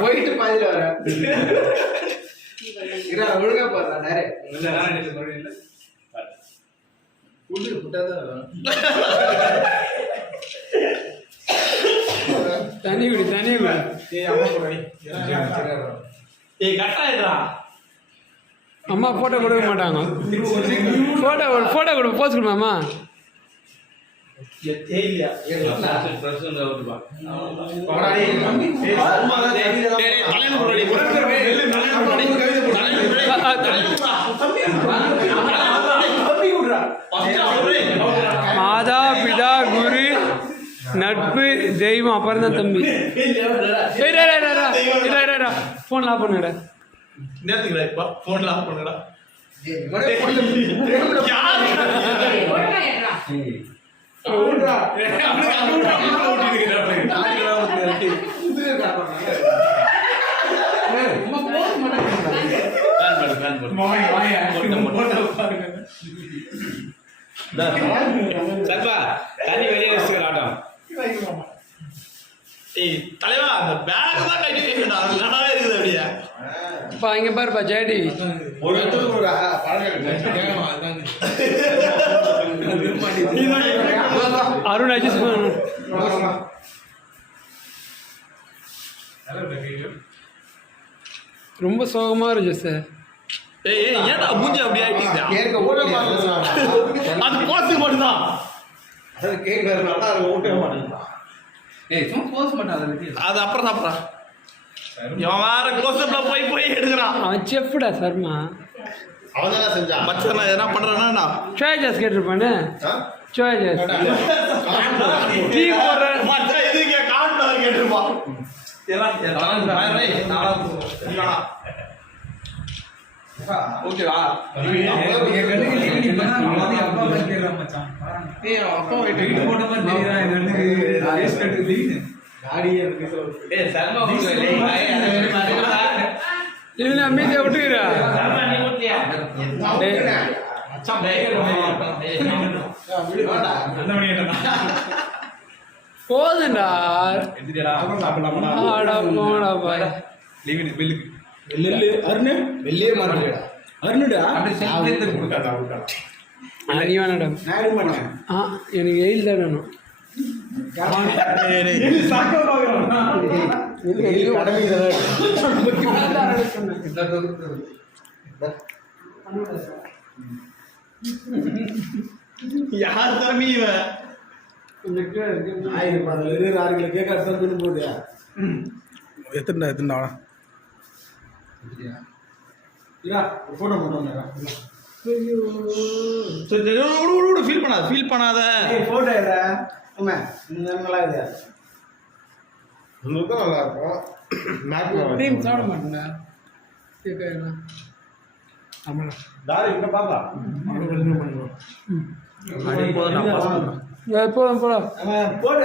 போயிட்டு பாதியில வர ஒழுங்கா போடுறா தனி குடி தனி குடி அம்மா போட்டோ கொடுக்க மாட்டாங்க போட்டோ கொடு போஸ்ட் கொடுமாம்மா மாதா பிதா குரு நட்பு தெய்வம் அப்புறம் தான் தம்பி ஃபோன் லாக் பண்ணுடா ஃபோன் லாக் பண்ணுடா தனி வெளியே ஆட்டம் தலைவா அந்த பேக் தான் கட்டி இருக்குது அப்படியா இங்க பாருப்பா ஜெயடி அருண் அஜித் ரொம்ப சோகமா இருக்கு சார் ஏன்டா மூஞ்சி அப்படி ஆயிட்டீங்க அது போஸ்ட் மட்டும்தான் அது அப்புறம் சாப்பிட்றா இவன் வேற க்ளோஸ்அப்ல போய் எடுக்கிறான் அவன் செஃப்டா சர்மா அவன் தானே செஞ்சான் மச்சான் நான் என்ன பண்றேன்னா சோயாஜாஸ் கேட்டிருப்பானே சோயாஜாஸ் டீ போடுறேன் மச்சான் இதுக்கு கார்ன்ஃப்ளவர் கேட்டிருப்பான் ஓகேவா அப்பா வீட்டு போட்ட மாதிரி அமைதியா விட்டுக்கிறா போதுண்டா போடா பாய் வெளியே மாட்டா அருணுடா நீ வேணாடா எனக்கு எயில் தான் வேணும் யார் தம்பி இவன் போகுது எத்தனை போட்டோ போட்டோ ஃபீல் பண்ணாத போட்டோ நல்லா இல்லையா உங்களுக்கு நல்லா இருக்கும் சாப்பிட மாட்டேன்டா போதும் போதும் போட